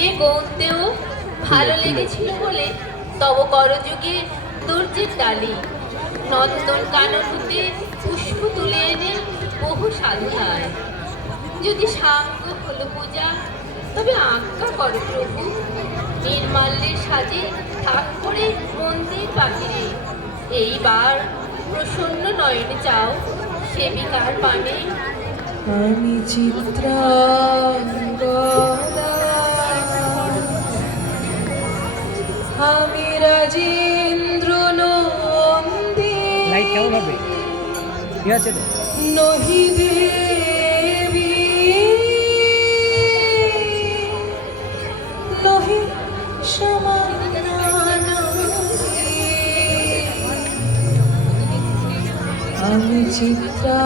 এ গৌতেও ভালো লেগেছিল বলে তব করযুগে দুর্যের ডালি নন্দন কানন হতে পুষ্প তুলে এনে বহু সাধনায় যদি সাঙ্গ হলো পূজা তবে আজ্ঞা করো প্রভু নির্মাল্যের সাজে থাক করে মন্দির বাহিরে এইবার প্রসন্ন নয়নে চাও সেবিকার পানে আমি চিত্রাঙ্গদা আমি রাজেন্দ্র নন্দী লাইট কেমন হবে ঠিক আছে তো নহি দেবী নহি সমানানী আমি চিত্রা